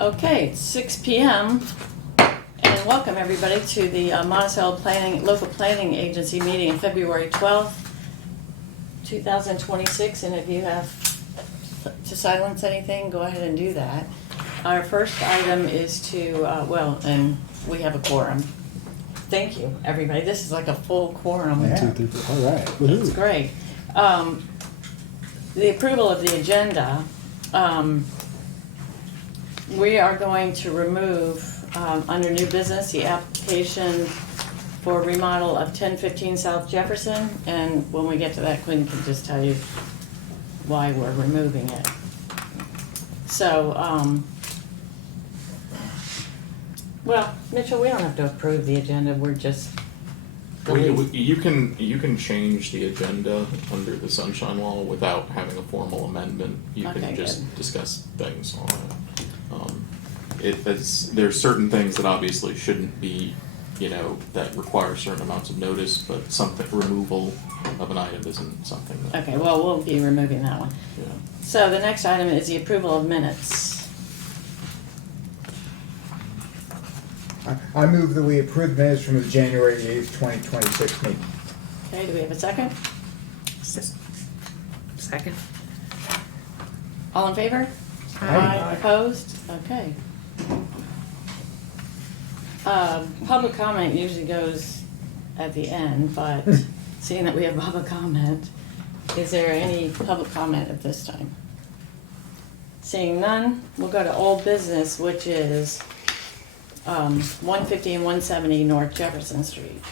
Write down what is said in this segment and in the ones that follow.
Okay, it's 6 p.m. and welcome everybody to the Monticello Local Planning Agency meeting on February 12th, 2026. And if you have to silence anything, go ahead and do that. Our first item is to, and we have a quorum. Thank you, everybody. This is like a full quorum. Yeah. All right. It's great. The approval of the agenda. We are going to remove, under new business, the application for remodel of 1015 South Jefferson. And when we get to that, Quinn can just tell you why we're removing it. So, well, Mitchell, we don't have to approve the agenda. We're just. You can change the agenda under the sunshine law without having a formal amendment. You Okay, can just good. discuss things on it. There's certain things that obviously shouldn't be, that require certain amounts of notice, but removal of an item isn't something that. Okay, well, we'll be removing that one. Yeah. So the next item is the approval of minutes. I move that we approve the minutes from the January 8th, 2026 meeting. Okay, do we have a second? Second. All in favor? Aye. Opposed? Okay. Public comment usually goes at the end, but seeing that we have public comment, is there any public comment at this time? Seeing none, we'll go to old business, which is 150 and 170 North Jefferson Street.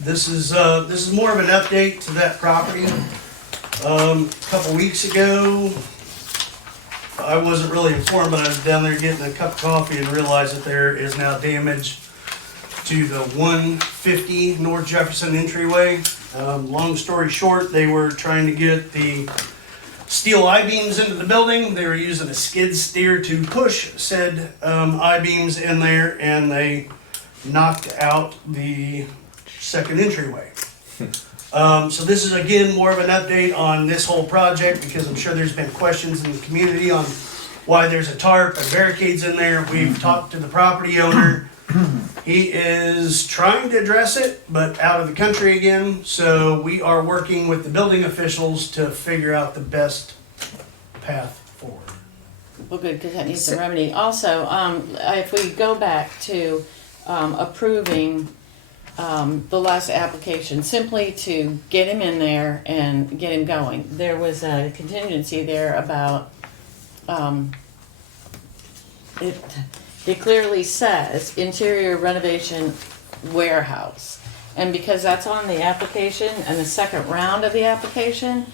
This is more of an update to that property. A couple weeks ago, I wasn't really informed, but I was down there getting a cup of coffee and realized that there is now damage to the 150 North Jefferson entryway. Long story short, they were trying to get the steel I-beams into the building. They were using a skid steer to push said I-beams in there, and they knocked out the second entryway. So this is again more of an update on this whole project, because I'm sure there's been questions in the community on why there's a tarp and barricades in there. We've talked to the property owner. He is trying to address it, but out of the country again. So we are working with the building officials to figure out the best path forward. Well, good, because that needs a remedy. Also, if we go back to approving the last application, simply to get him in there and get him going. There was a contingency there about, it clearly says interior renovation warehouse. And because that's on the application and the second round of the application,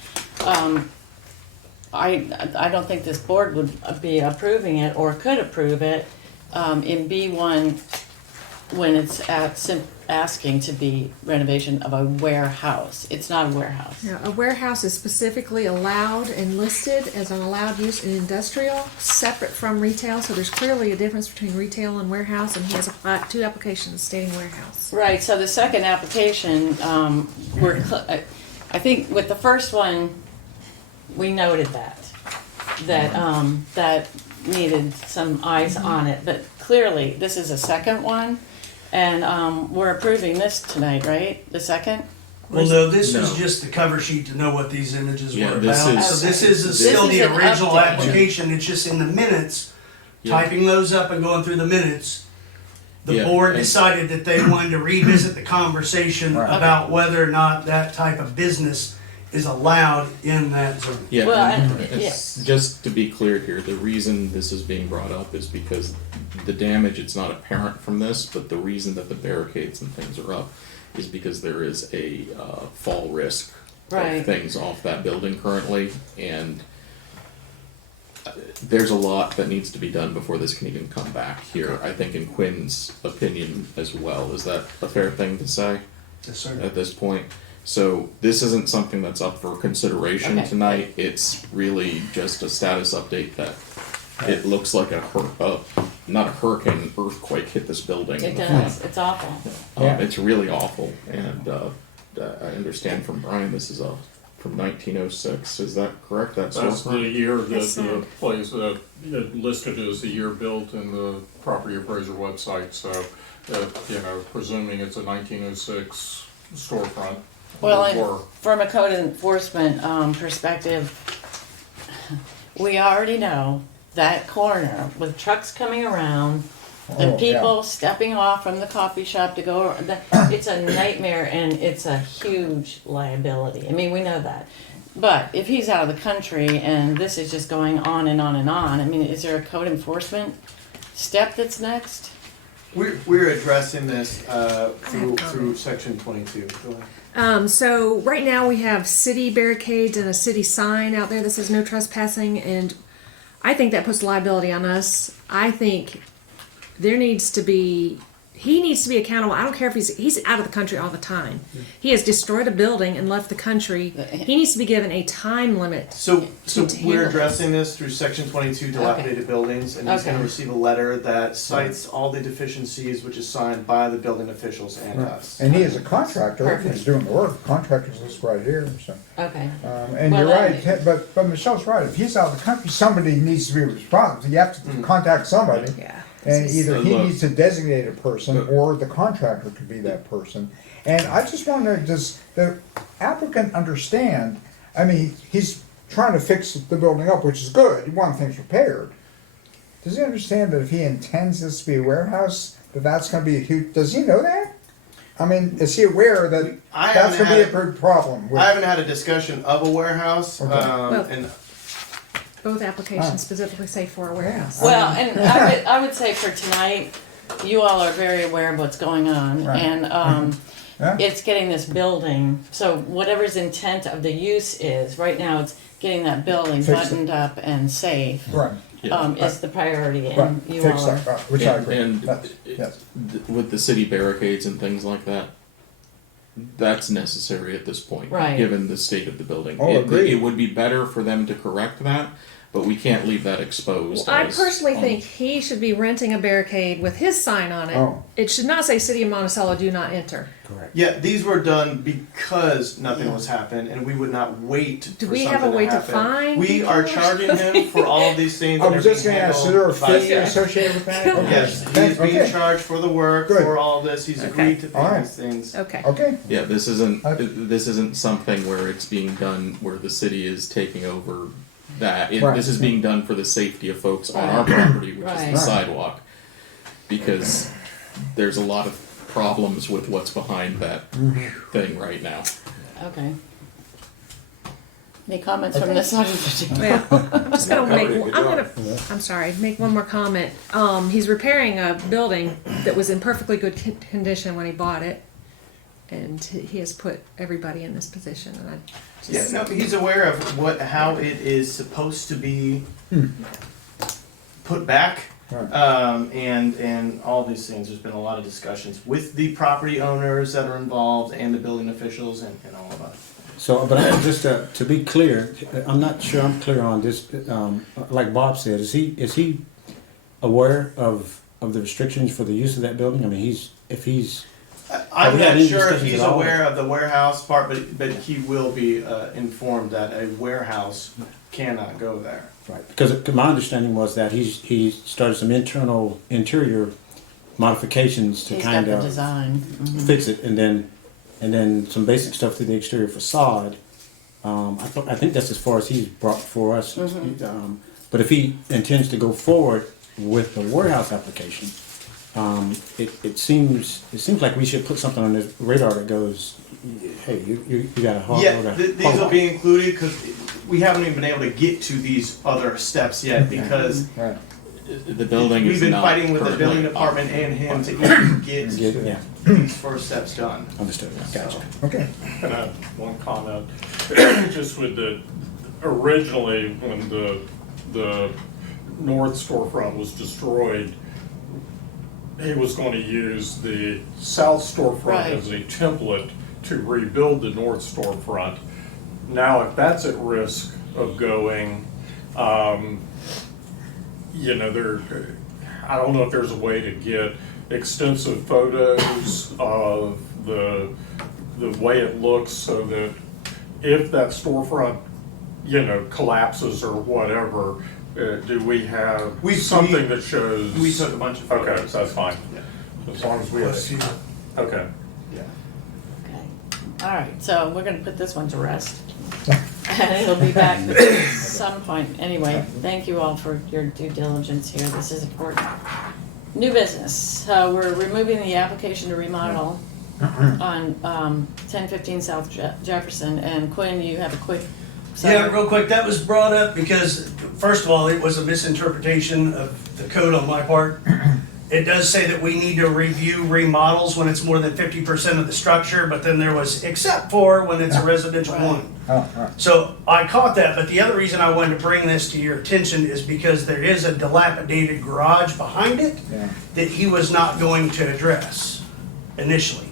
I don't think this board would be approving it or could approve it in B1 when it's asking to be renovation of a warehouse. It's not a warehouse. Now, a warehouse is specifically allowed and listed as an allowed use in industrial, separate from retail. So there's clearly a difference between retail and warehouse, and he has applied 2 applications stating warehouse. Right, so the second application, I think with the first one, we noted that needed some eyes on it, but clearly this is a second one, and we're approving this tonight, right? The second? Well, no, this is No. just the cover sheet to know what these images Yeah, were this about. is- So this is This still is the an original update. application. It's just in the minutes, Yeah. typing those up and going through the minutes. The Yeah, board and- decided that they wanted to revisit the conversation Right. about whether or not that type of business is allowed in that zone. Yeah, Well, and and- it's, yes. just to be clear here, the reason this is being brought up is because the damage, it's not apparent from this, but the reason that the barricades and things are up is because there is a fall risk Right. of things off that building currently, and there's a lot that needs to be done before this can even come back here, I think in Quinn's opinion as well. Is that a fair thing to say Yes, sir. at this point? So this isn't something that's up for consideration Okay. tonight. It's really just a status update that it looks like not a hurricane, earthquake hit this building. It does, it's awful. Yeah. It's really awful, and I understand from Brian, this is a from 1906, is that correct? That's That's the year that That's the sad. place, listed as the year built in the property appraiser website, so, presuming it's a 1906 storefront. Well, or- and from a code enforcement perspective, we already know that corner with trucks coming around and Oh, people stepping off from the coffee shop to go, it's a nightmare and it's a huge liability. I mean, we know that. But if he's out of the country and this is just going on and on and on, I mean, is there a code enforcement step that's next? We're addressing this through comments. section 22. Go ahead. So right now we have city barricades and a city sign out there that says no trespassing, and I think that puts liability on us. I think he needs to be accountable. I don't care if he's out of the country all the time. He has destroyed a building and left the country. He needs to be given a time limit. So to we're handle addressing this through section 22, dilapidated buildings, and he's Okay. going to receive a letter that cites all the deficiencies, which is signed by the building officials and us. And he is a contractor, Perfect. he's doing the work, contractor's list right here, so. Okay. And Well, you're right, but Michelle's right, if he's out of the country, somebody needs to be responsible, you have to contact somebody. Yeah. And either he Look. needs to designate a person, or the contractor could be that person. And I just wonder, does the applicant understand, I mean, he's trying to fix the building up, which is good, you want things repaired. Does he understand that if he intends this to be a warehouse, that's gonna be a huge, does he know that? I mean, is he aware that I that's haven't gonna be a had- big problem with? I haven't had a discussion of a warehouse, Okay. Well- and Both applications specifically say for a warehouse. Well, and I would say for tonight, you all are very aware of what's going on, Right. and Yeah. it's getting this building. So whatever's intent of the use is, right now, it's getting that building Fix it. buttoned up and safe. Right, Is the priority, right, and you fix all are. that, which I agree, And That's- yes. with the city barricades and things like that, that's necessary at this point, Right. given the state of the building. Oh, agreed. It would be better for them to correct that, but we can't leave that exposed. I as- personally think he should be renting a barricade with his sign on it. Oh. It should not say City of Monticello, do not enter. yeah, these were done because nothing was happening, and we would not wait Do for we something have a way to happen. fine We people are or charging him for all of these things. I that was are just being gonna ask, is handled there a by fee staff. associated with that? Okay. Yes, he's Thanks, being okay. charged for the work, Good. for all this, he's agreed to All pay right. these things. Okay. Okay, Yeah, this isn't something where it's being done where the city is taking over that. Right. This is being done for the safety of folks on our property, which is Right. the sidewalk. Because there's a lot of problems with what's behind that thing right now. Okay. Any comments from this side of the table? Well, I'm just gonna I'm sorry, make one more comment. He's repairing a building that was in perfectly good condition when he bought it. And he has put everybody in this position, and I Yeah, just, no, he's aware of how it is supposed to be put back, Right. and all these things. There's been a lot of discussions with the property owners that are involved and the building officials and all of that. So, but I, just to be clear, I'm not sure I'm clear on this. Like Bob said, is he aware of the restrictions for the use of that building? I mean, I'm Have we had not any sure if discussions he's at all? aware of the warehouse part, but he will be informed that a warehouse cannot go there. right, because my understanding was that he started some interior modifications to He's got kind the of design. fix it, and then some basic stuff to the exterior facade. I think that's as far as he's brought for us. But if he intends to go forward with the warehouse application, it seems like we should put something on his radar that goes, hey, you got a hard. Yeah, these will be included because we haven't even been able to get to these other steps yet because right. The building we've is been not fighting with the currently building department and him to even get Yeah, these first steps done. understood. Gotcha. Okay. Can I have one comment? Just with originally, when the north storefront was destroyed, he was going to use the south storefront Right. as a template to rebuild the north storefront. Now, if that's at risk of going, I don't know if there's a way to get extensive photos of the way it looks so that if that storefront, you know, collapses or whatever, do we have something that shows? We took a bunch of Okay, photos. so that's fine. Yeah. As long as we have, okay. Yeah. Okay. All right, so we're gonna put this one to rest. And it'll be back at some point. Anyway, thank you all for your due diligence here. This is important. New business. So we're removing the application to remodel on 1015 South Jefferson. And Quinn, you have a quick. Yeah, real quick, that was brought up because, first of all, it was a misinterpretation of the code on my part. It does say that we need to review remodels when it's more than 50% of the structure, but then there was except for when it's a residential one. Oh, all right. So I caught that, but the other reason I wanted to bring this to your attention is because there is a dilapidated garage behind it Yeah. that he was not going to address initially.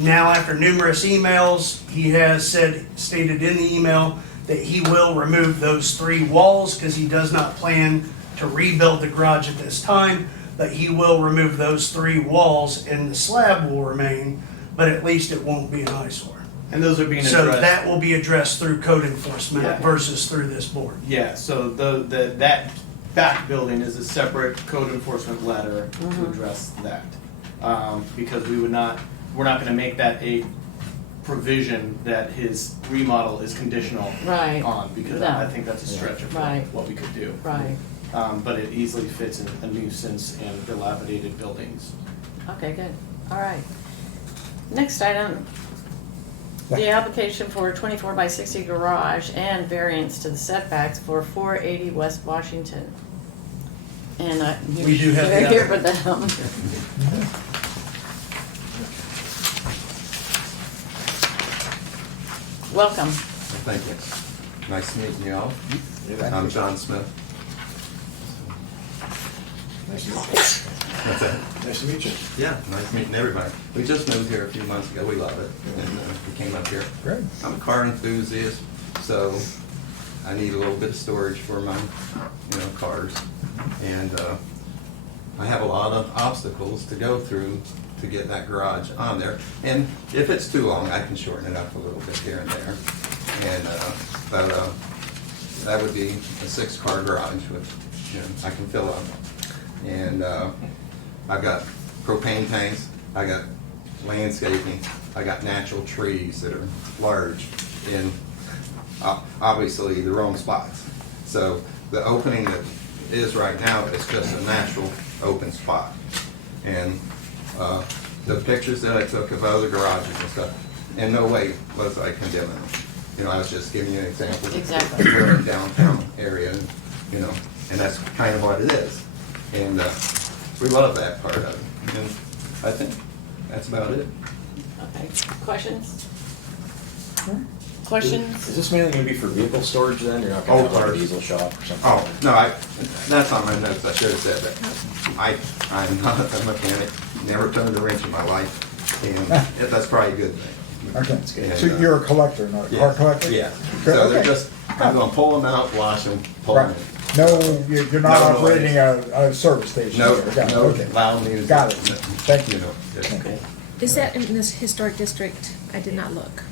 Now, after numerous emails, he has stated in the email that he will remove those 3 walls because he does not plan to rebuild the garage at this time, but he will remove those 3 walls and the slab will remain, but at least it won't be an eyesore. And those are being So addressed. that will be addressed through code enforcement Yeah. versus through this board. Yeah, so that back building is a separate code enforcement letter to address that. Because we're not gonna make that a provision that his remodel is conditional Right. on, because No. I think that's a stretch of Right. what we could do. Right. But it easily fits in a nuisance and dilapidated buildings. Okay, good. All right. Next item. The application for 24 by 60 garage and variance to the setbacks for 480 West Washington. And We do have you're the here for them. Welcome. Thank you. Nice meeting you all. I'm John Smith. What's that? Nice to meet you. Yeah, nice meeting everybody. We just moved here a few months ago. We love it. And we came up here. Great. I'm a car enthusiast, so I need a little bit of storage for my, cars. And I have a lot of obstacles to go through to get that garage on there. And if it's too long, I can shorten it up a little bit here and there. And that would be a 6-car garage, which I can fill up. And I've got propane tanks, I got landscaping, I got natural trees that are large in obviously the wrong spots. So the opening that is right now is just a natural open spot. And the pictures that I took of other garages and stuff, in no way was I condemning them. I was just giving you an example. Exactly. We're in downtown area, and that's kind of what it is. And we love that part of it. And I think that's about it. Okay. Questions? Questions? Is this mainly gonna be for vehicle storage then? You're not gonna have like a cars. diesel shop or something? Oh, no, that's on my notes. I should have said that. I'm not a mechanic, never turned a wrench in my life, and that's probably a good thing. Okay. So you're a collector, not a car collector? Yeah. Good, So they're okay. just, I'm gonna pull them out, wash them, pull them Right. in. No, you're not No operating noise. a service station? No, here. Got it. no Okay. loud music. Got it. Thank you. Just- Okay. Is that in this historic district? I did not look.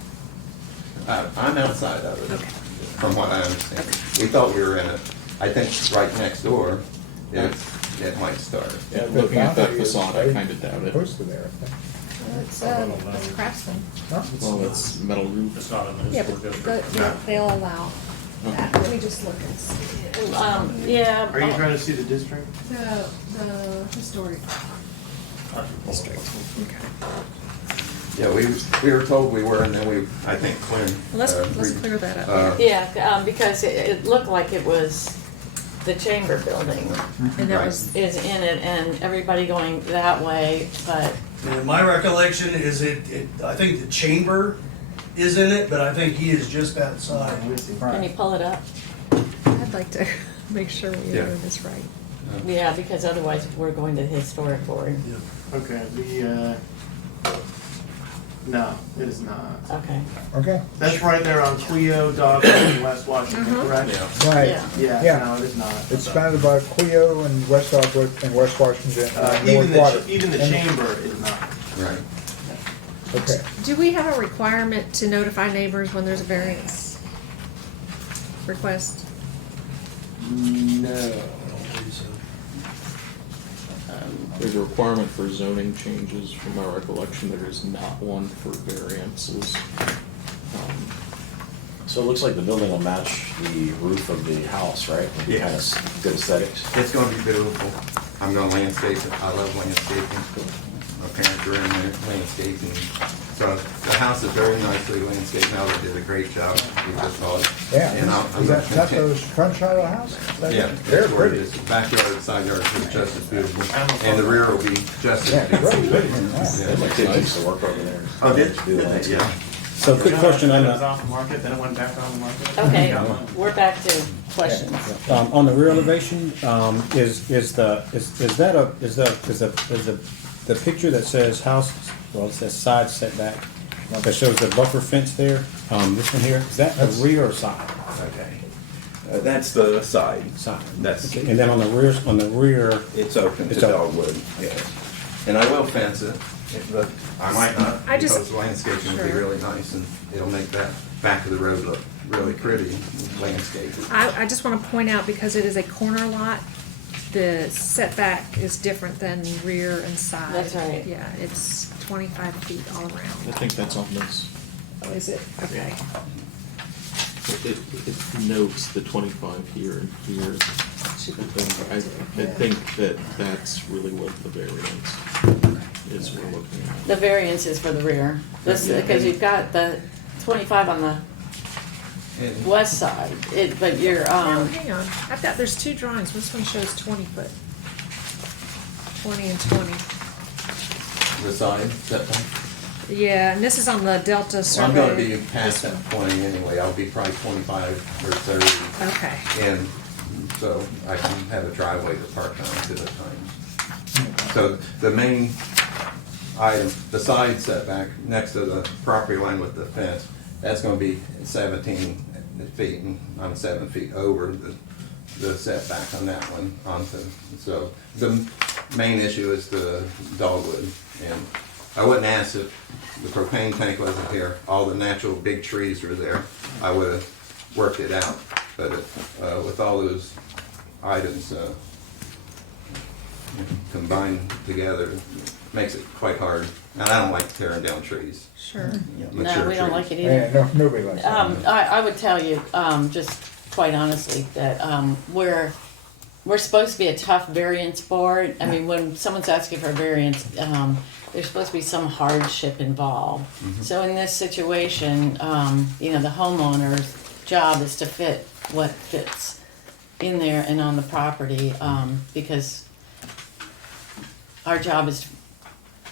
I'm outside of it, Okay. from what I understand. We thought we were in it. I think right next door, it might start. Yeah, looking at that facade, I kind of doubt it. Close to there, I think. It's craftsman. No? Well, it's metal roof. It's not in the Yeah, historic but district. they'll allow that. Let me just look and see. Yeah. Are you trying to see the district? The historic district. Okay. Yeah, we were told we were, and then I think Quinn. Well, let's clear that up. Yeah, because it looked like it was the chamber building And that Right. was, is in it and everybody going that way, but And my recollection is I think the chamber is in it, but I think he is just outside. can you pull it up? I'd like to make sure we're Yeah. doing this right. Yeah, because otherwise we're going to the historic board. Okay, no, it is not. Okay. Okay, That's right there on Clio, Dawson, and West Washington, correct? right. Yeah. Yeah, Yeah. no, it is not. It's bounded by Clio and West Dogwood and West Washington, North Water. Even the And- chamber is not. Right. Okay. Do we have a requirement to notify neighbors when there's a variance request? No, I don't believe so. There's a requirement for zoning changes. From my recollection, there is not one for variances. So it looks like the building will match the roof of the house, right? Yeah. Kind of good aesthetics. It's gonna be beautiful. I'm gonna landscape it. I love landscaping. My parents are in there landscaping. So the house is very nicely landscaped now. They did a great job. You just saw it. Yeah, And I'm is that gonna continue- those front side of the house? Yeah, They're that's where it pretty. is. Backyard, side yard is just as beautiful. And the rear will be just Yeah, as it's really beautiful. big, nice. They like kids used to work over there. Oh, did? Do the landscape. Yeah. So quick question on It was the, off the market, then it went back on the market. Okay, we're back to questions. on the rear elevation, is the picture that says house, well, it says side setback, that shows the buffer fence there, this one here, is that the rear or side? Okay. That's the side. Side. That's, Okay, and then on the rear, it's open to It's open. dogwood. Yeah. And I will fence it, but I might not, I just- because landscaping will be Sure. really nice and it'll make that back of the road look really pretty landscape. I just want to point out, because it is a corner lot, the setback is different than rear and side. That's right. Yeah, it's 25 feet all I around. think that's on this. Oh, is it? Okay. It notes the 25 here and here. I think that that's really what the variance is we're looking at. The variance is for the rear. This, because you've got the 25 on the And west side, but you're, Now, hang on. There's two drawings. This one shows 20 foot. 20 and 20. the side setback, Yeah, and this is on the Delta survey. I'm gonna be past that 20 anyway, I'll be probably 25 or 30. Okay. And so I can have a driveway to park on to the time. So the main item, the side setback next to the property line with the fence, that's gonna be 17 feet, and I'm 7 feet over the setback on that one onto, so the main issue is the dogwood. And I wouldn't ask if the propane tank wasn't here, all the natural big trees were there, I would've worked it out. But with all those items combined together, makes it quite hard. And I don't like tearing down trees. Sure. no, mature we don't trees. like it either. Yeah, no, nobody likes that. I would tell you, just quite honestly, that, we're supposed to be a tough variance board. I mean, when someone's asking for a variance, there's supposed to be some hardship involved. So in this situation, the homeowner's job is to fit what fits in there and on the property, because our job is to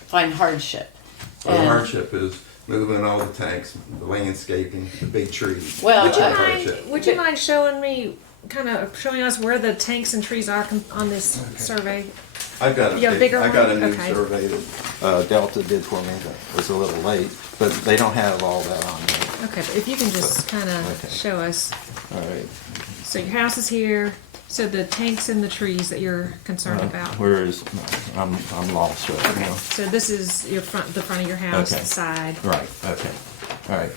find hardship. Well, the And- hardship is moving all the tanks, the landscaping, the big trees. Well, That's Would the you hardship. mind, would you mind showing me, kind of showing us where the tanks and trees are on this survey? I've got You have a bigger I got a one? new Okay. survey that Delta did for me that was a little late, but they don't have all that on there. Okay, but if you can just kind of Okay. show us. All right. So your house is here, so the tanks and the trees that you're concerned about. Where is, I'm lost right Okay, now. so this is the front of your house, Okay. the side. Right, okay. All right.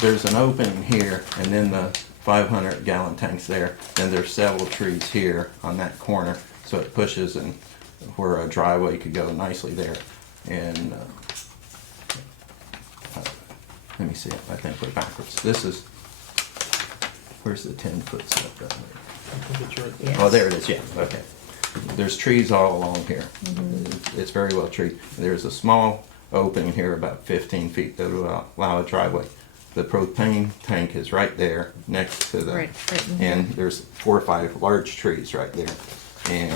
There's an opening here, and then the 500-gallon tank's there. Then there's several trees here on that corner, so it pushes and where a driveway could go nicely there. And let me see, I think we're backwards. This is, where's the 10-foot setback? Yes. Oh, there it is, yeah, okay. There's trees all along here. It's very well treated. There's a small opening here about 15 feet that will allow a driveway. The propane tank is right there next to the, Right in here. and there's 4 or 5 large trees right there. And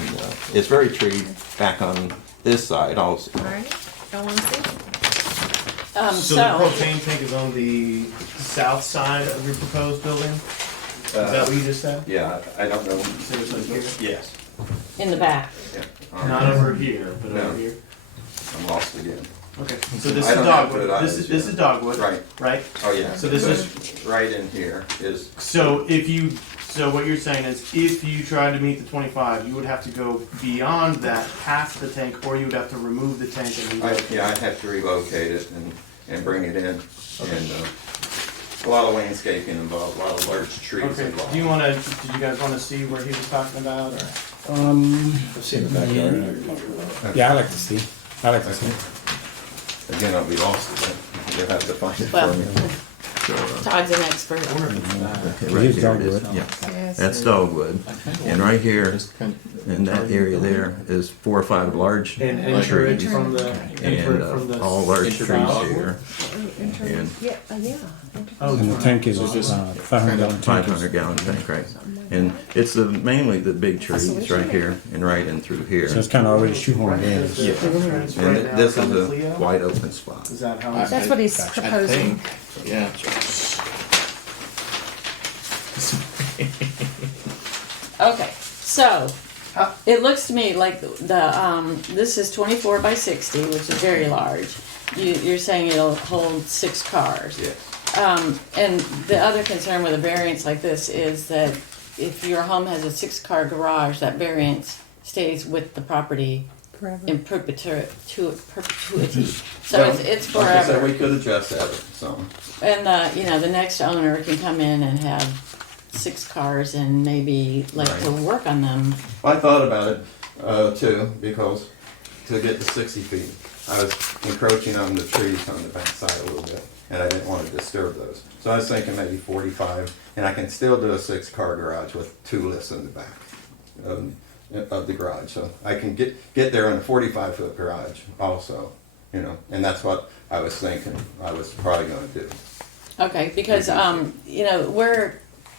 it's very treed back on this side also. All right, don't want to see. So the propane tank is on the south side of your proposed building? Is that what you just said? Yeah, I don't know. So it's like here? Yes. In the back. Yeah. Not over here, but No. over here? I'm lost again. Okay, so this I is don't have dogwood, good this eyes, is yeah. dogwood, Right. right? Oh, yeah. So this But right in here is, So if you, So what you're saying is if you tried to meet the 25, you would have to go beyond that, past the tank, or you would have to remove the tank and relocate. Yeah, I'd have to relocate it and bring it in, and a lot of landscaping involved, a lot of large trees Okay, involved. do you wanna, did you guys wanna see where he was talking about, or? I've seen the backyard. Yeah, I like to see. I like to see. Again, I'll be lost, but you'll have to find it Well, for me. So, Todd's an expert. right He's here it is. dogwood. Yeah, that's dogwood, and right here, Just kind of- in that area there, is 4 or 5 large And enter it from the, enter and it from the. all large trees Dogwood? here, and Yeah, yeah. Oh, And the tank is So just 500 gallon tank. 500-gallon tank, right? And it's mainly the big trees right here and right in through here. So it's kind of already shoehorned in. And this is a wide open spot. Is that how? That's what he's I proposing. think, yeah. Okay, so, it looks to me like this is 24 by 60, which is very large. You're saying it'll hold 6 cars. Yes. And the other concern with a variance like this is that if your home has a 6-car garage, that variance stays with the property Forever. in perpetuity. So Well, it's Like I said, forever. we could adjust that some. And the next owner can come in and have 6 cars and maybe like to Right. work on them. I thought about it, too, because to get to 60 feet, I was encroaching on the trees on the backside a little bit, and I didn't want to disturb those. So I was thinking maybe 45, and I can still do a 6-car garage with 2 lifts in the back of the garage. So I can get there in a 45-foot garage also, and that's what I was thinking I was probably gonna do. Okay, because we're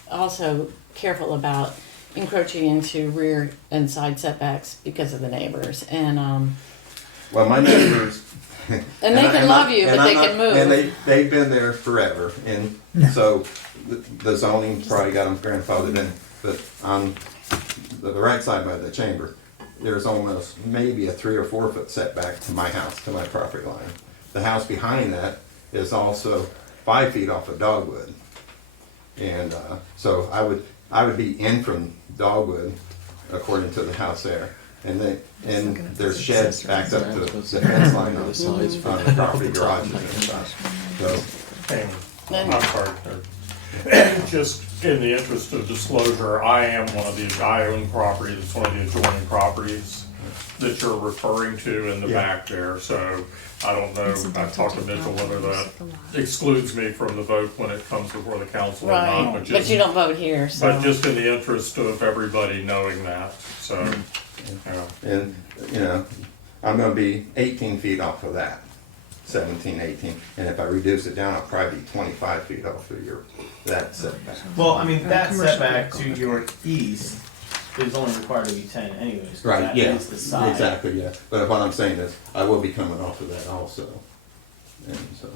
also careful about encroaching into rear and side setbacks because of the neighbors, and Well, my neighbors. they can love you, but they can move. And they've been there forever, and so the zoning probably got them grandfathered in. But on the right side by the chamber, there's almost maybe a 3 or 4 foot setback to my house, to my property line. The house behind that is also 5 feet off of dogwood, and so I would be in from dogwood according to the house there. And there's sheds backed up to the fence line on the property garages and stuff. So, Then- I'm sorry. Just in the interest of disclosure, I own property, that's one of the adjoining properties that you're referring to in the back there, so I don't know, I've talked to Mitchell whether that excludes me from the vote when it comes before the council or not, right, but you don't vote here, so. but just in the interest of everybody knowing that, so, yeah. and, I'm gonna be 18 feet off of that, 17, 18. And if I reduce it down, I'll probably be 25 feet off of that setback. Well, I mean, that Commercial setback to vehicle. your east is only required to be 10 anyways. 'cause Right, that yeah, is the side. exactly, yeah. But what I'm saying is, I will be coming off of that also, and so.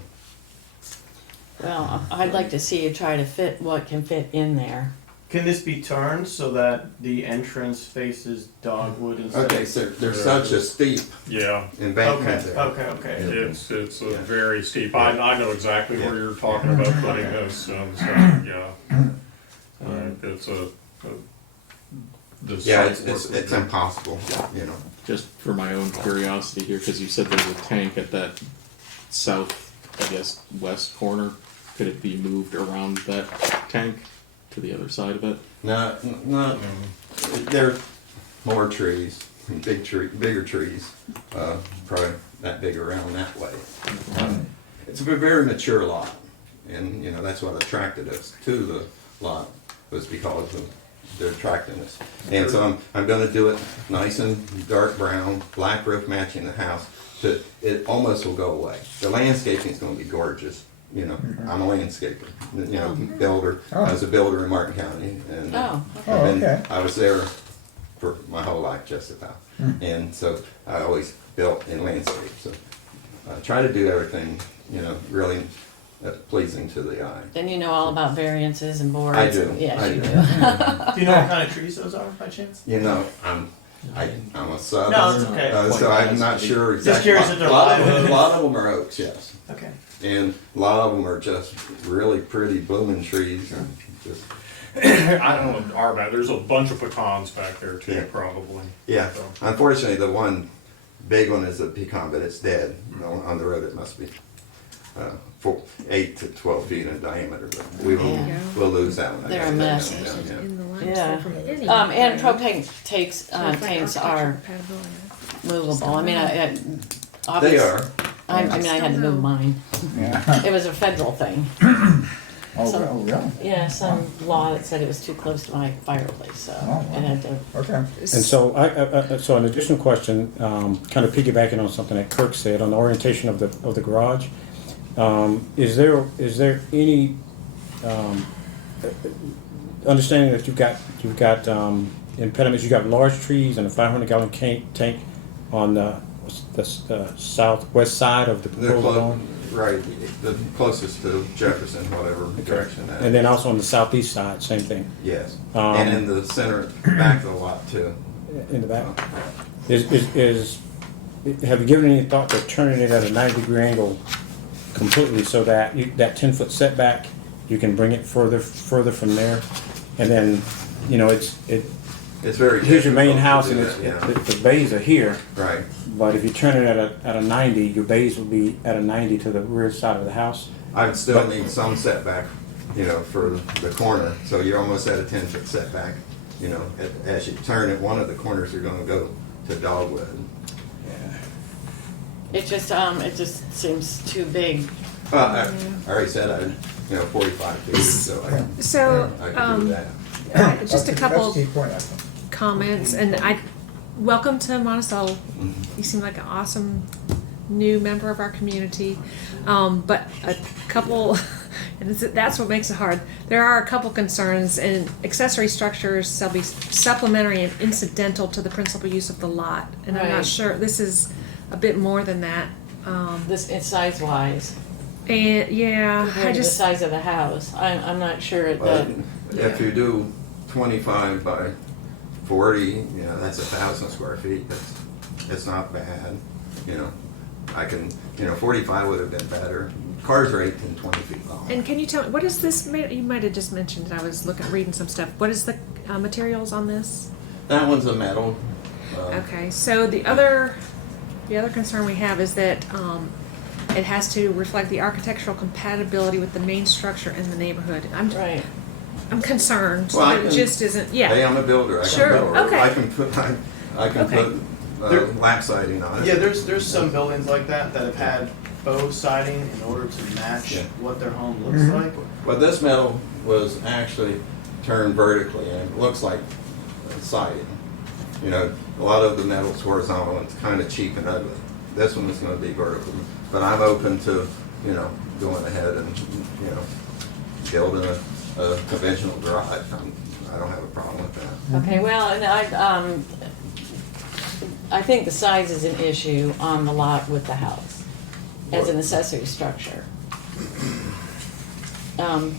Well, I'd like to see you try to fit what can fit in there. Can this be turned so that the entrance faces dogwood instead Okay, of? so there's such a steep Yeah, embankment Okay, there. okay. it's a very steep, I know exactly where you're talking about putting this, so, yeah. It's the Yeah, site it's work- impossible, Just for my own curiosity here, because you said there's a tank at that south, I guess, west corner. Could it be moved around that tank to the other side of it? No, there are more trees, bigger trees, probably that big around that way. It's a very mature lot, and, that's what attracted us to the lot, was because of their attractiveness. And so I'm gonna do it nice and dark brown, black roof matching the house, so it almost will go away. The landscaping is gonna be gorgeous, I'm a landscaper, builder. I was a builder in Martin County, and Oh, okay. I was there for my whole life, just about. And so I always built in landscape, so I try to do everything, really pleasing to the eye. then you know all about variances and boards. I do, and- Yes, I you do. do. Do you know what kind of trees those are by chance? I'm a southerner, No, it's okay. so I'm not sure exactly. curious if they're A lot of live. them are oaks, yes. Okay. And a lot of them are just really pretty blooming trees, and just, I don't know, our back, there's a bunch of pecans back there too, Yeah. probably. Yeah, So, unfortunately, the one big one is a pecan, but it's dead. On the road, it must be 8 to 12 feet in diameter, but Yeah. we'll lose that one. I They're a guess. mess. Yeah. In the line Yeah. from any. And propane tanks are compatibility. movable. I mean, They obviously, are. I mean, I had to move mine. Yeah. It was a federal thing. Oh, yeah. Yeah, some law that said it was too close to my fireplace, so Oh, wow. it had to. Okay. And so, so an additional question, kind of piggybacking on something that Kirk said on the orientation of the garage. Is there any understanding that you've got impediments? You've got large trees and a 500-gallon tank on the southwest side of the They're proposed home, right, the closest to Jefferson, whatever direction that. and then also on the southeast side, same thing Yes, Um, and in the center back of the lot too. in the back. Have you given any thought to turning it at a 90-degree angle completely so that that 10-foot setback, you can bring it further from there, and then It's very. here's your main difficult to house do and that, the bays are here, Right, but if you turn it at a 90, your bays will be at a 90 to the rear side of the house. I would still need some setback, for the corner, so you're almost at a 10-foot setback. As you turn it, one of the corners are gonna go to dogwood. It just seems too big. I already said 45 feet, so So, I can do that. just a That's couple key point, I think. comments, and welcome to Monticello. You seem like an awesome new member of our community. But a couple, and that's what makes it hard. There are a couple concerns, and accessory structures shall be supplementary and incidental to the principal use of the lot. And I'm not Right. sure, this is a bit more than that. This it's size wise, And yeah, compared to the size of the house. I'm not sure But that. if you do 25 by 40, that's 1,000 square feet. It's not bad. I can, 45 would have been better. Cars are 18, 20 feet long. And can you tell me, what is this, you might have just mentioned it, I was reading some stuff. What is the materials on this? That one's a metal. Okay, so the other concern we have is that it has to reflect the architectural compatibility with the main structure in the neighborhood. Right. I'm concerned Well, I that it can- just isn't, Hey, yeah. I'm a builder. I Sure, can build. okay. I can Okay. put lap siding on it. Yeah, there's some buildings like that have had faux siding in order to match Yeah. what their home looks like. But this metal was actually turned vertically, and it looks like siding. A lot of the metal's horizontal, and it's kind of cheap and ugly. This one is going to be vertical, but I'm open to, going ahead and, building a conventional garage. I don't have a problem with that. Okay. Well, and I think the size is an issue on the lot with the house as an accessory structure.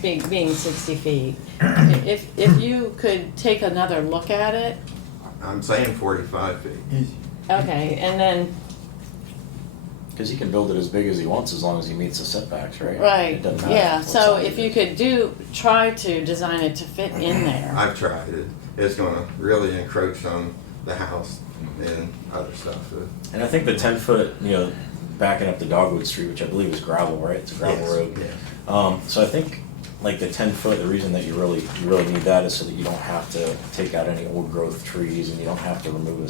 Being 60 feet. If you could take another look at it, I'm saying 45 feet. Easy. okay, and then, Because he can build it as big as he wants as long as he meets the setbacks, right? right, It doesn't matter yeah, what so size if it you is. could try to design it to fit in there. I've tried it. It's going to really encroach on the house and other stuff. And I think the 10-foot, backing up the Dogwood Street, which I believe is gravel, right? It's a gravel Yes, road. yeah. So I think like the 10-foot, the reason that you really need that is so that you don't have to take out any old growth trees and you don't have to remove a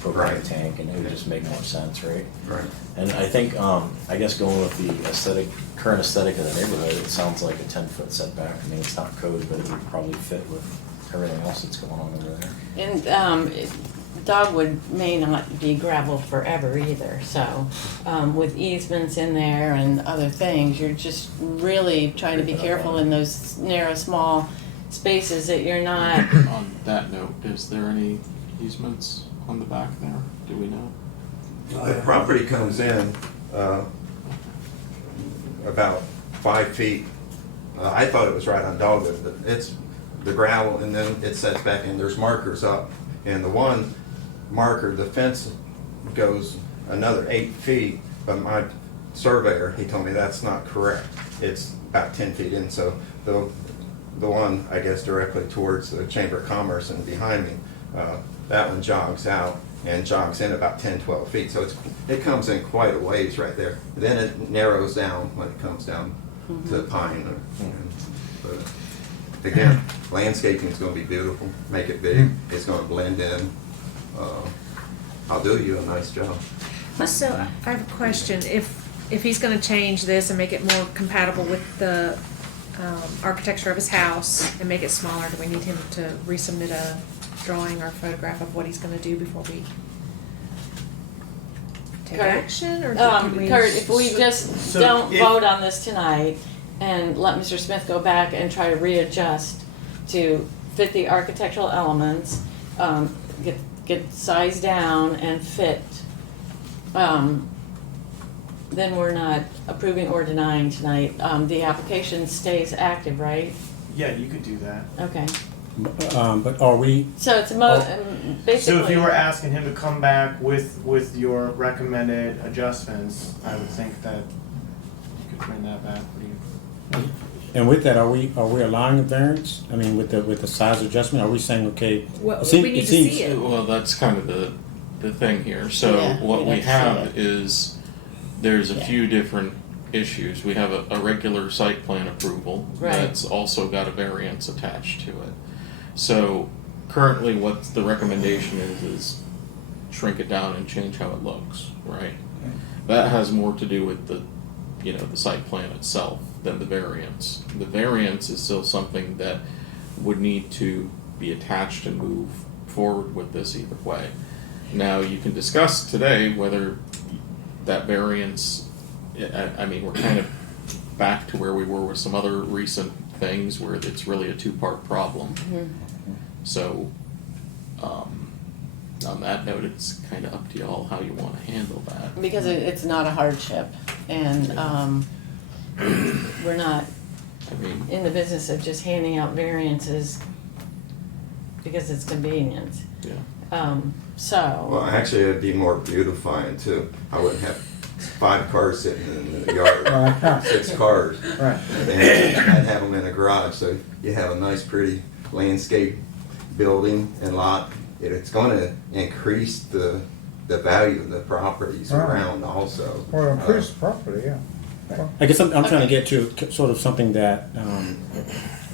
propane Right. tank, and it would just make more sense, right? Right. And I think, I guess going with the current aesthetic of the neighborhood, it sounds like a 10-foot setback. I mean, it's not code, but it would probably fit with everything else that's going on over there. And dogwood may not be gravel forever either, so with easements in there and other things, you're just really trying to be careful in those narrow, small spaces that you're not. On that note, is there any easements on the back there? Do we know? The property comes in about 5 feet. I thought it was right on Dogwood, but it's the gravel, and then it sets back in. There's markers up, and the one marker, the fence goes another 8 feet, but my surveyor, he told me that's not correct. It's about 10 feet in, so the one, I guess, directly towards the Chamber of Commerce and behind me, that one jogs out and jogs in about 10, 12 feet. So it comes in quite a ways right there. Then it narrows down when it comes down to Pine. But again, landscaping is going to be beautiful. Make it big. It's going to blend in. I'll do you a nice job. So I have a question. If he's going to change this and make it more compatible with the architecture of his house and make it smaller, do we need him to resubmit a drawing or photograph of what he's going to do before we take Kurt, action? Or can we Kurt, if we just don't vote on this tonight and let Mr. Smith go back and try to readjust to fit the architectural elements, get size down and fit, then we're not approving or denying tonight. The application stays active, right? Yeah, you could do that. Okay. But are we, So it's basically. So if you were asking him to come back with your recommended adjustments, I would think that you could bring that back for you. and with that, are we allowing a variance? I mean, with the size adjustment, are we saying, okay? Well, it seems- we need it to seems- see it. Well, that's kind of the thing here. So Yeah, what we'd we have to have see is, there's a Yeah. few different issues. We have a regular site plan approval Right. that's also got a variance attached to it. So currently what the recommendation is shrink it down and change how it looks, right? That has more to do with the site plan itself than the variance. The variance is still something that would need to be attached and move forward with this either way. Now, you can discuss today whether that variance, I mean, we're kind of back to where we were with some other recent things where it's really a two-part problem. So, on that note, it's kind of up to y'all how you want to handle that. Because it's not a hardship, and we're not I mean, in the business of just handing out variances because it's convenient. yeah. Well, So, actually, it'd be more beautifying too. I wouldn't have 5 cars sitting in the yard, Right. 6 cars. Right. And I'd have them in a garage, so you have a nice, pretty landscape building and lot. It's going to increase the value of the properties Right. around also. Well, increase property, yeah. Well, I guess I'm trying to get to sort of something that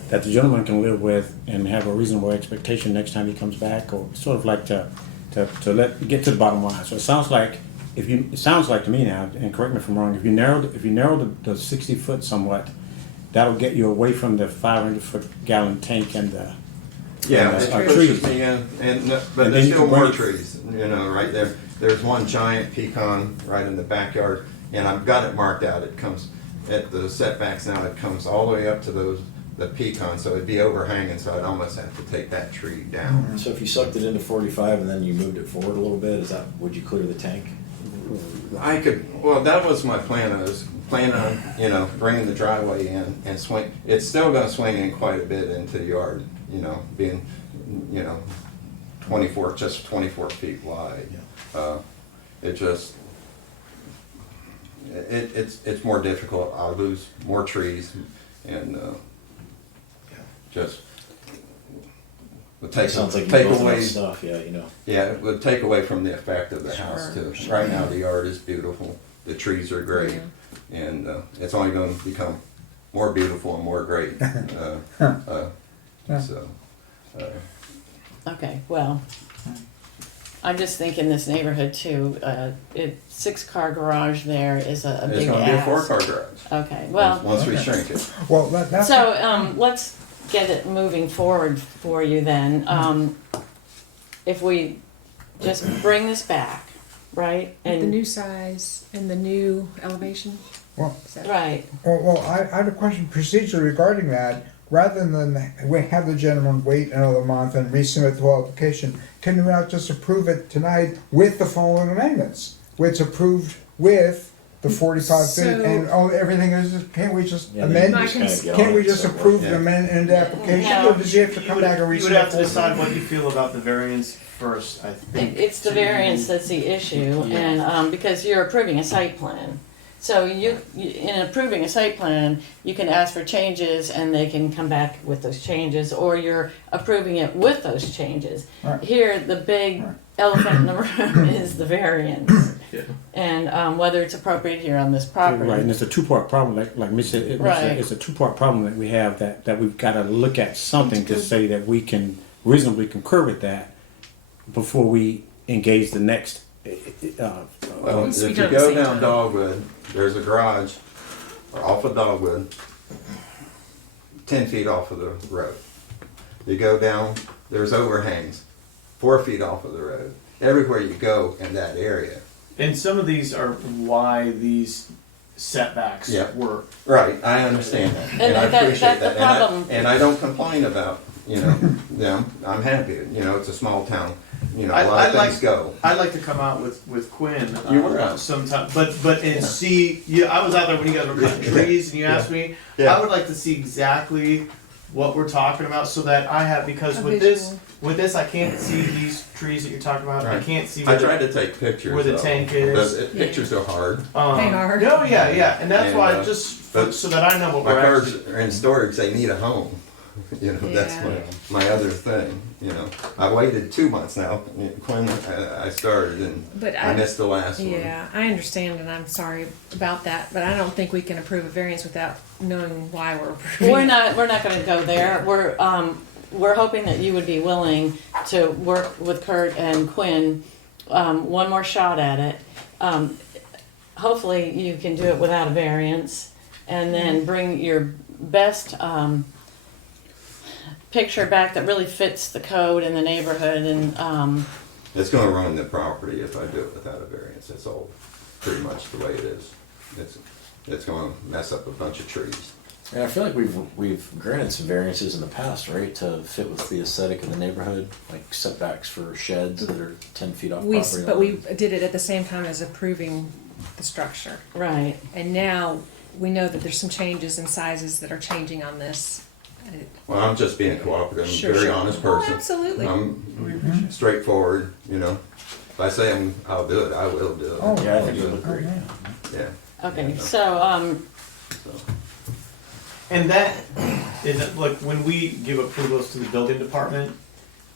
that the gentleman can live with and have a reasonable expectation next time he comes back, or sort of like to get to the bottom line. So it sounds like to me now, and correct me if I'm wrong, if you narrow the 60 foot somewhat, that'll get you away from the 500 gallon tank and the Yeah, and, it trees. pushes me in, but And there's then you still can more bring- trees, right there. There's one giant pecan right in the backyard, and I've got it marked out. It comes at the setbacks now, it comes all the way up to the pecan, so it'd be overhanging, so I'd almost have to take that tree down. So if you sucked it into 45 and then you moved it forward a little bit, would you clear the tank? I could, well, that was my plan. I was planning on, bringing the driveway in and swing. It's still gonna swing in quite a bit into the yard, being, 24 feet wide. It's more difficult. I'll lose more trees and, just would take Sounds like you take built away. enough stuff, yeah. Yeah, it would take away from the effect of the house too. Right now, the yard is beautiful, the trees are great, and it's only gonna become more beautiful and more great. So, okay, well, I'm just thinking this neighborhood too, 6-car garage there is a it's big gonna be a ask. 4-car garage, Okay, well, once we shrink it. Well, that's. so, let's get it moving forward for you then. If we just bring this back, right? With the And new size and the new elevation. Well, Is that- right, Well, I had a question procedure regarding that. Rather than we have the gentleman wait another month and resubmit the whole application, can we not just approve it tonight with the following amendments? Which it's approved with the 45 feet So- and everything is, can't we just Yeah, amend? I can- Can't we just approve Yeah. the amendment application, No. or does he have to You come would- back and resubmit? You would have to decide what you feel about the variance first, I think. it's the variance that's the issue, Yeah. and, because you're approving a site plan. So in approving a site plan, you can ask for changes and they can come back with those changes, or you're approving it with those changes. Right. Here, the big Right. elephant in the room is the variance. Yeah. And whether it's appropriate here on this property. Right, and it's a two-part problem, like Mitch said, Right. it's a two-part problem that we have, that we've gotta look at something to say that we can reasonably concur with that before we engage the next, Well, least we if do you it at the go same down time. Dogwood, there's a garage off of Dogwood, 10 feet off of the road. You go down, there's overhangs, 4 feet off of the road. Everywhere you go in that area. And some of these are why these setbacks Yeah. were. Right, I understand that, And and I that- appreciate that's the that. And I- problem. And I don't complain about, them. I'm happy, it's a small town, a lot I'd of like- things go. I'd like to come out with Quinn. You were out. sometime, but and see. Yeah, I was out there when you guys were cutting trees, and you asked me. Yeah. I would like to see exactly what we're talking about, so that I have, because A with visual. this I can't see these trees that you're talking about. I Right. can't see. I where the- tried to take pictures. where the though, tank is. but pictures are hard. They are. No, yeah, and that's And, why just but so that I know what My we're cars actually. are in storage, they need a home. That's Yeah. my other thing, I waited 2 months now, Quinn, I started and But I missed the last one. Yeah, I understand, and I'm sorry about that, but I don't think we can approve a variance without knowing why we're approving. We're not gonna go there. We're hoping that you would be willing to work with Kurt and Quinn, one more shot at it. Hopefully you can do it without a variance, and then bring your best, picture back that really fits the code in the neighborhood, and, It's gonna ruin the property if I do it without a variance, that's all, pretty much the way it is. It's gonna mess up a bunch of trees. And I feel like we've granted some variances in the past, right, to fit with the aesthetic of the neighborhood, like setbacks for sheds that are 10 feet off property But we line. did it at the same time as approving the structure. right. And now we know that there's some changes in sizes that are changing on this. Well, I'm just being cooperative, I'm a Sure, very sure. honest Oh, person. absolutely. I'm straightforward, If I say I'll do it, I will do it. Oh, Yeah, I think it would look great. Yeah. Okay, so, So. And that is, look, when we give approvals to the building department,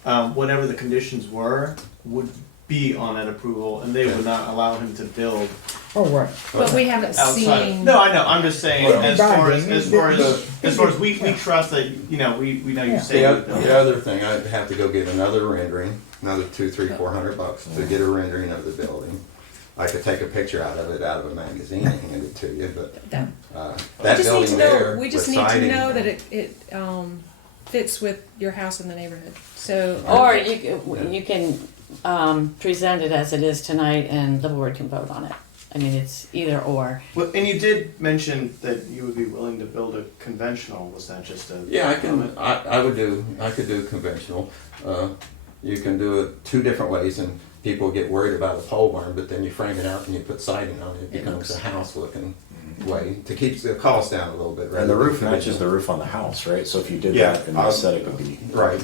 whatever the conditions were, would be on that approval, and they would not allow him to build Oh, right. But we haven't outside. seen. No, I know, I'm just saying, Well, as far as, binding, we trust that, we know you say. The other thing, I'd have to go get another rendering, another $200-$400 to get a rendering of the building. I could take a picture out of a magazine and hand it to you, but That- that we just need building to there, know. We just with need to siding- know that it fits with your house in the neighborhood. So. or you can present it as it is tonight, and the board can vote on it. I mean, it's either or. Well, and you did mention that you would be willing to build a conventional, was that just a? Yeah, I comment? could do conventional. You can do it two different ways, and people get worried about a pole barn, but then you frame it out and you put siding on it, it becomes a house looking way, to keep the cost down a little bit. And the rather roof than matches the roof on the house, right? So if you did Yeah, that, then the I'll- aesthetic would be. Right,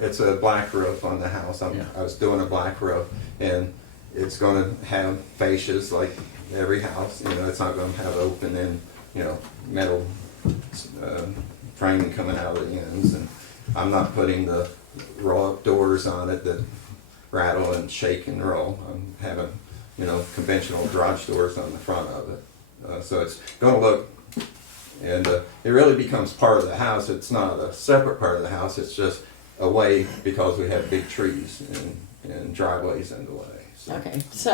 it's a black roof on the house, Yeah. I was doing a black roof, and it's gonna have fascias like every house, it's not gonna have open end, metal, framing coming out of the ends, and I'm not putting the roll-up doors on it that rattle and shake and roll. I'm having, conventional garage doors on the front of it, so it's gonna look, and it really becomes part of the house. It's not a separate part of the house, it's just a way, because we have big trees and driveways in the way. So. Okay, so,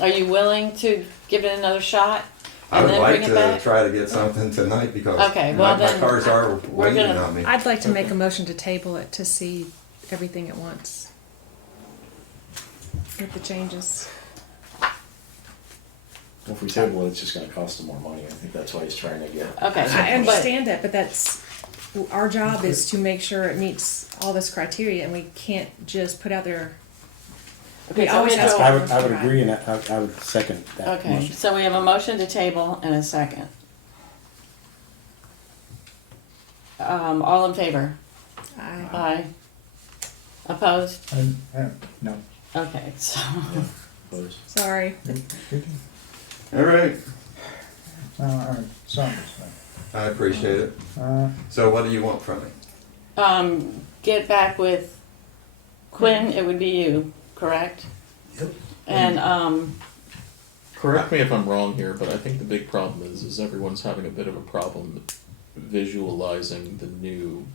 are you willing to give it another shot? I And would then like bring it to back? try to get something tonight, because Okay, well my then, cars are we're waiting gonna- on me. I'd like to make a motion to table it to see everything at once. With the changes. If we table it, it's just gonna cost them more money. I think that's why he's trying to get. Okay, I understand that, but our job is to make sure it meets all this criteria, and we can't just put out there. Okay, We so always we ask do- I would agree, and I would second that Okay, motion. so we have a motion to table and a second. All in favor? I, Aye. Opposed? No. Okay, so, Opposed. sorry. All right, All right, so, I appreciate it. So what do you want from me? Get back with Quinn, it would be you, correct? Yep. And, Correct me if I'm wrong here, but I think the big problem is everyone's having a bit of a problem visualizing the new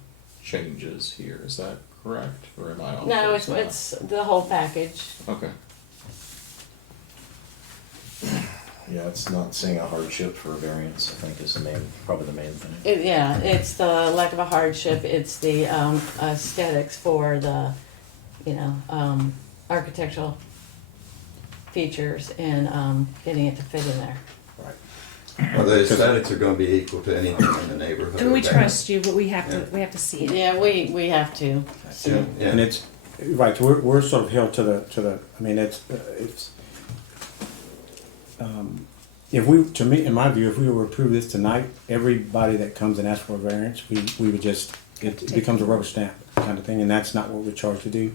changes here. Is that correct, or am I off? no, with that? it's the whole package. Okay. Yeah, it's not seeing a hardship for a variance, I think is probably the main thing. Yeah, it's the lack of a hardship, it's the aesthetics for the, architectural features and getting it to fit in there. Well, the aesthetics are gonna be equal to anything in the neighborhood. And we okay? trust you, but we have to see it. Yeah, we have to. Yeah, yeah. And it's, right, we're sort of held to the, I mean, if we, to me, in my view, if we were to approve this tonight, everybody that comes and asks for a variance, we would just, it becomes a rubber stamp kind of thing, and that's not what we're charged to do.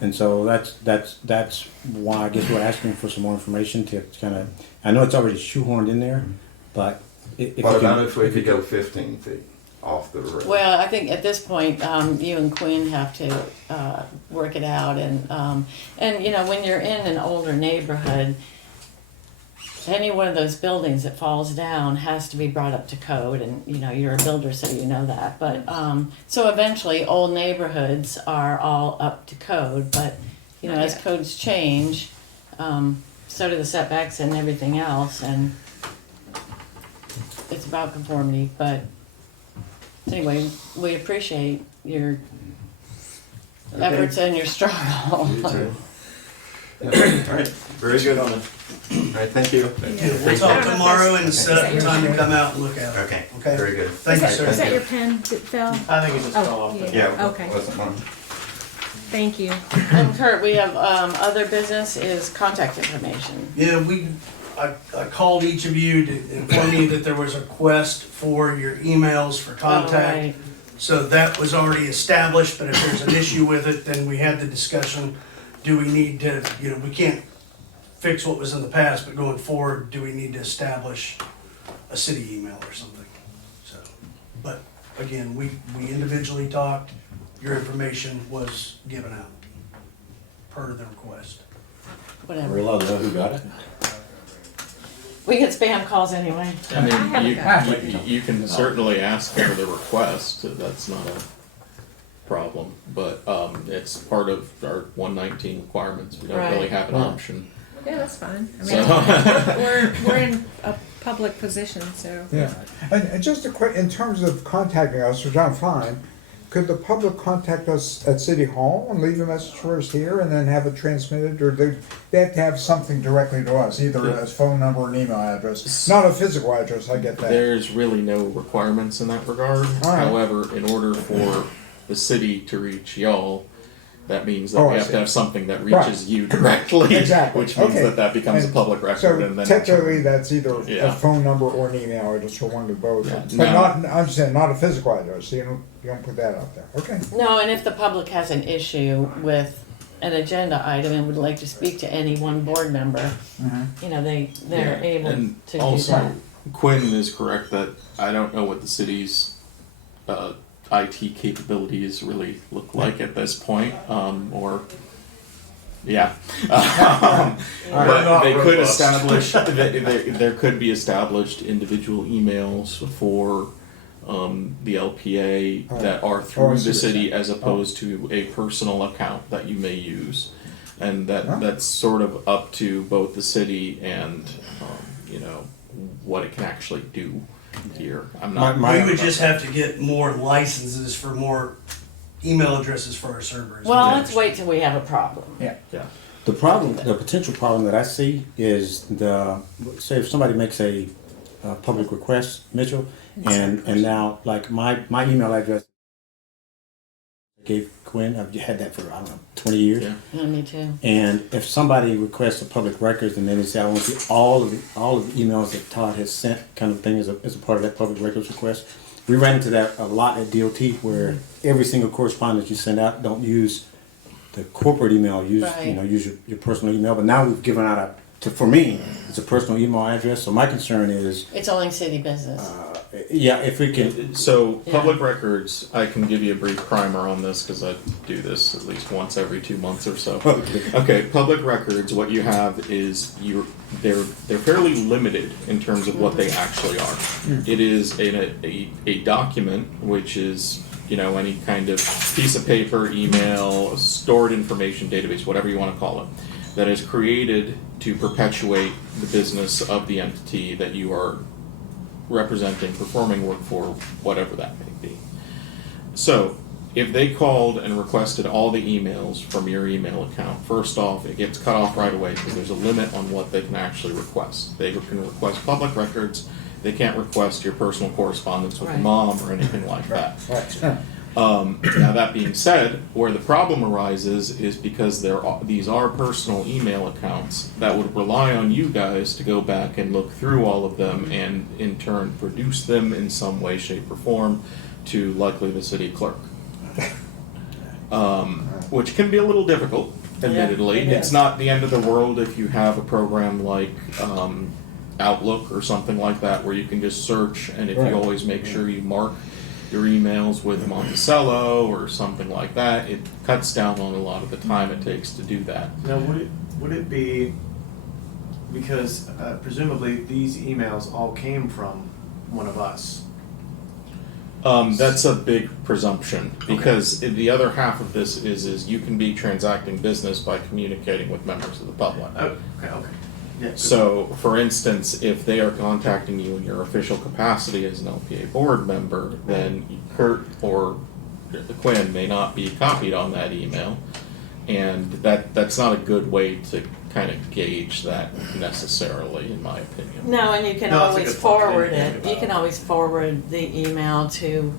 And so that's why I guess we're asking for some more information to kind of, I know it's already shoehorned in there, but if you What can- about if we could go 15 feet off the road? Well, I think at this point, you and Quinn have to work it out, and when you're in an older neighborhood, any one of those buildings that falls down has to be brought up to code, and you're a builder, so you know that. But so eventually, old neighborhoods are all up to code, but as codes change, so do the setbacks and everything else, and it's about conformity. But anyway, we appreciate your efforts and your struggle. You too. Yeah, all right, very good on it. All right, thank you. We'll talk tomorrow and set up a time to come out and look at it. Okay, Okay. very good. Thank you, sir. Is that your pen that fell? I think it just fell Oh, off. yeah. Yeah, Okay. wasn't one. Thank you. And Kurt, we have other business is contact information. Yeah, I called each of you to inform you that there was a request for your emails for contact. Right. So that was already established, but if there's an issue with it, then we had the discussion. Do we need to, we can't fix what was in the past, but going forward, do we need to establish a city email or something? So, but again, we individually talked, your information was given out per the request. Are we Whatever. allowed to know who got it? We get spam calls anyway. I mean, haven't got you can certainly ask for the request, that's not a problem, but it's part of our 119 requirements, we don't really Right. have an option. Yeah, that's fine. I mean, So- we're in a public position, so. yeah. And just a quick, in terms of contacting us, which I'm fine, could the public contact us at City Hall and leave a message for us here and then have it transmitted, or they have to have something directly to us, either Yeah. a phone number or an email address, not a physical address, I get that. There's really no requirements in that regard. All right. However, in order for the city to reach y'all, that means that Oh, we I have see. to have something that Right. reaches you directly. Exactly. Which means Okay. that becomes a And public record So and then. technically, that's either a Yeah. phone number or an email address, or one of both. Yeah. But No. not, I'm saying, not a physical address, so you don't put that out there, okay? No, and if the public has an issue with an agenda item and would like to speak to any one board member, they're Yeah, able and to do also, that. Quinn is correct that I don't know what the city's IT capabilities really look like at this point, or yeah. But they could establish, there could be established individual emails for the LPA that are Oh, I through see the what you're city saying. as opposed to a personal account that you may use. And Huh? that's sort of up to both the city and, what it can actually do here. I'm not. We would just have to get more licenses for more email addresses for our servers. Well, let's wait till we have a problem. Yeah. Yeah. The potential problem that I see is say if somebody makes a public request, Mitchell, and now like my email address I gave Quinn, I've had that for, I don't know, 20 years. Yeah. Yeah, me too. And if somebody requests a public records and then they say, I want to see all of the emails that Todd has sent, kind of thing, as a part of that public records request. We ran into that a lot at DOT, where every single correspondence you send out, don't use the corporate email, use Right. use your personal email. But now we've given out for me, it's a personal email address. So my concern is, It's only city business. yeah, if we can, So, Yeah. public records, I can give you a brief primer on this because I do this at least once every 2 months or so. Okay, public records, what you have is they're fairly limited in terms of what they actually are. It is a document, which is, any kind of piece of paper, email, stored information database, whatever you want to call it, that is created to perpetuate the business of the entity that you are representing, performing work for, whatever that may be. So, if they called and requested all the emails from your email account, first off, it gets cut off right away because there's a limit on what they can actually request. They can request public records, they can't request your personal correspondence with your Right. mom or anything like that. Right. Now that being said, where the problem arises is because these are personal email accounts that would rely on you guys to go back and look through all of them and in turn produce them in some way, shape, or form to likely the city clerk. Which can be a little difficult, admittedly. Yeah, it It's is. not the end of the world if you have a program like Outlook or something like that where you can just search, and if Right. you always make sure you mark your emails with Monticello or something like that, it cuts down on a lot of the time it takes to do that. Now, would it be, because presumably these emails all came from one of us? That's a big presumption, because the other half of this is you can be transacting business by communicating with members of the public. Oh, okay. Yeah. good. So, for instance, if they are contacting you in your official capacity as an LPA board member, then Kurt or Quinn may not be copied on that email, and that's not a good way to kind of gauge that necessarily, in my opinion. No, and you can No, that's a always good point. forward Yeah, it. You can always forward the email to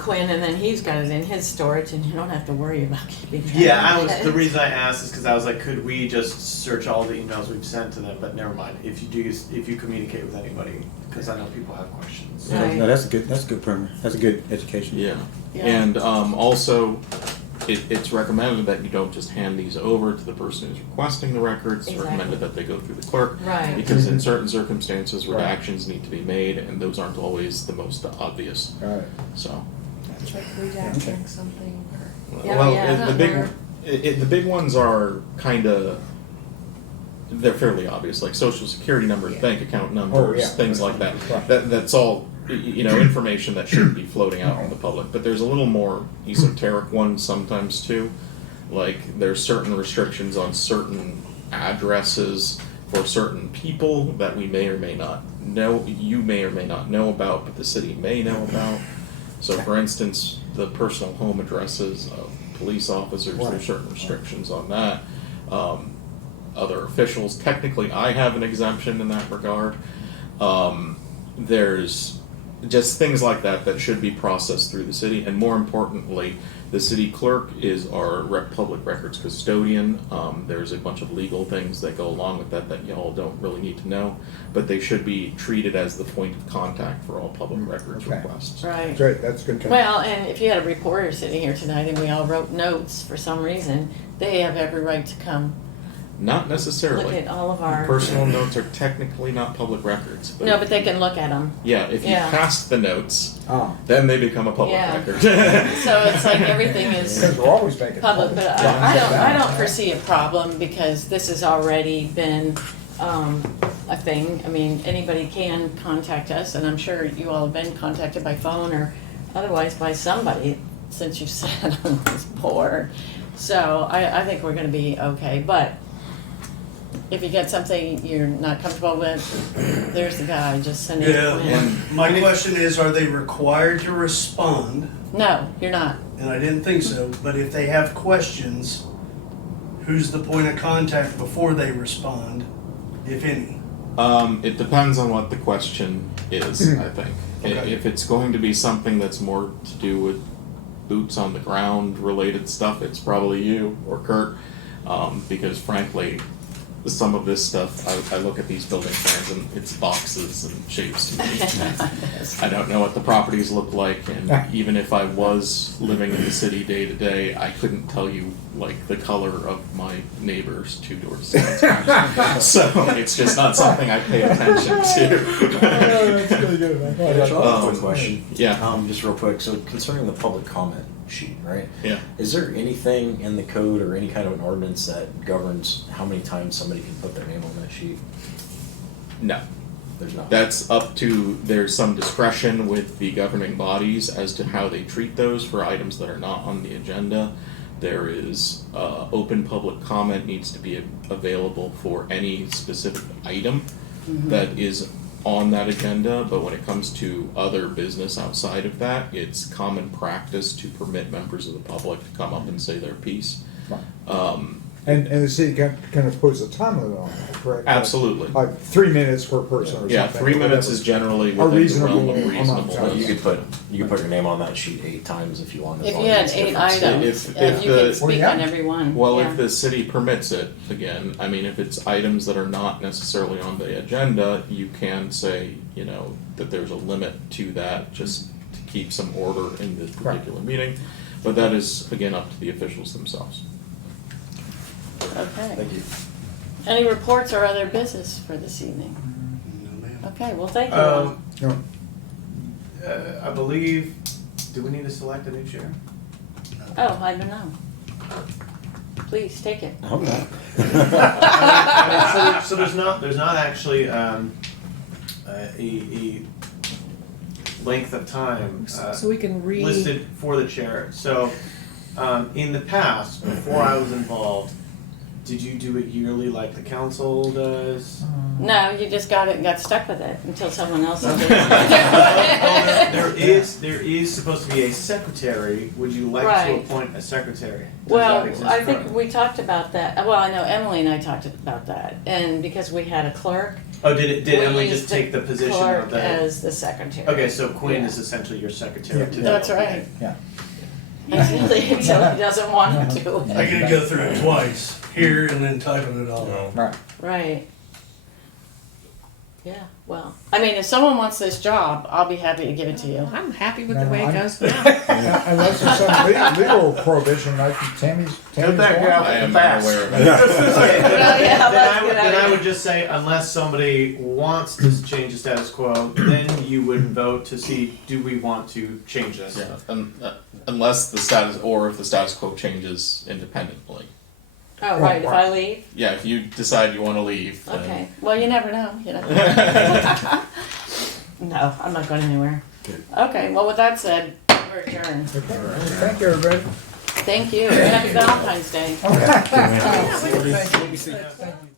Quinn, and then he's got it in his storage, and you don't have to worry about keeping track. Yeah, of it. the reason I asked is because I was like, could we just search all the emails we've sent to them? But never mind. If you communicate with anybody, because I know people have questions. Right. no, that's a good primer. That's a good education. Yeah, Yeah. and also, it's recommended that you don't just hand these over to the person who's requesting the records. It's Exactly. recommended that they go through the clerk. Right. Because in certain circumstances, Right. redactions need to be made, and those aren't always the most obvious, Right. so. Like redacting something or. Yeah, Well, yeah. the big ones are kinda, they're fairly obvious, like social security numbers, bank account numbers, yeah. things like that. Right. That's all, information that shouldn't be floating out in the public, but there's a little more esoteric ones sometimes too. Like, there's certain restrictions on certain addresses for certain people that we may or may not know, you may or may not know about, but the city may know about. So for instance, the personal home addresses of police officers, Right. there's certain restrictions on that. Other officials, technically I have an exemption in that regard. There's just things like that that should be processed through the city, and more importantly, the city clerk is our public records custodian. There's a bunch of legal things that go along with that y'all don't really need to know, but they should be treated as the point of contact for all public records Okay. requests. Right. Great, that's good. Well, and if you had a reporter sitting here tonight and we all wrote notes for some reason, they have every right to come Not look necessarily. at all of our. Personal notes are technically not public records. No, but they can look at them. Yeah, if you Yeah. pass the notes, Ah, then they become a public Yeah. record. So it's like everything is because we're always making. public, but I don't foresee a problem because this has already been a thing. I mean, anybody can contact us, and I'm sure you all have been contacted by phone or otherwise by somebody since you've sat on this board. So I think we're gonna be okay, but if you get something you're not comfortable with, there's the guy, just send it Yeah, in. my question is, are they required to respond? No, you're not. And I didn't think so, but if they have questions, who's the point of contact before they respond, if any? It depends on what the question is, I think. Okay. If it's going to be something that's more to do with boots on the ground related stuff, it's probably you or Kurt, because frankly, some of this stuff, I look at these building plans and it's boxes and shapes to me. I don't know what the properties look like, and even if I was living in the city day to day, I couldn't tell you like the color of my neighbors 2 doors down. So it's just not something I pay attention to. That's really good. I like that. Quick question. Yeah. Just real quick. So concerning the public comment sheet, right? Yeah. Is there anything in the code or any kind of an ordinance that governs how many times somebody can put their name on that sheet? No. There's not. That's up to, there's some discretion with the governing bodies as to how they treat those for items that are not on the agenda. There is, open public comment needs to be available for any specific item that is on that agenda, but when it comes to other business outside of that, it's common practice to permit members of the public to come up and say their piece. And the city can impose a time limit on that, correct? Absolutely. Like 3 minutes per person or something. Yeah, 3 minutes whatever. is generally A within the realm of reasonable amount of reasonable. time. You could put your name on that sheet 8 times if you wanted. If you had 8 items, If if you the- could speak on every one, Well, yeah. if the city permits it, again, I mean, if it's items that are not necessarily on the agenda, you can say, you know, that there's a limit to that, just to keep some order in this particular meeting. But that is, again, up to the officials themselves. Okay. Thank you. Any reports or other business for this evening? No, ma'am. Okay, well, thank you all. No. I believe, do we need to select a new chair? Oh, I don't know. Please, take it. I hope not. I mean, so there's not actually a length of time So we can read. listed for the chair. So in the past, before I was involved, did you do it yearly like the council does? No, you just got it and got stuck with it until someone else did it. There is supposed to be a secretary. Would you like to Right. appoint a secretary? Does Well, that exist I think currently? we talked about that, well, I know Emily and I talked about that, and because we had a clerk. Oh, did we Emily used just take the position clerk of the? as the secretary. Okay, so Quinn Yeah. is essentially your secretary. Yeah. to the That's LPA. right. Yeah. Until he doesn't want to do I it. gotta go through it twice, here and then typing it all out. Right. Right. Yeah, well, I mean, if someone wants this job, I'll be happy to give it to you. I'm happy with No, the way it I'm- goes now. Unless there's some legal prohibition, like Tammy's going. I am not aware of it. yeah, let's get out Then of I here. would just say, unless somebody wants to change the status quo, then you would vote to see, do we want to change this? Yeah, unless the status, or if the status quo changes independently. Oh, right, if I leave? Yeah, if you decide you want to leave, then Okay, well, you never know, you know. No, I'm not going anywhere. Okay, well, with that said, we're adjourned. Thank you, everybody. Thank you, happy Valentine's Day. Okay. Yeah, we can- Thank you.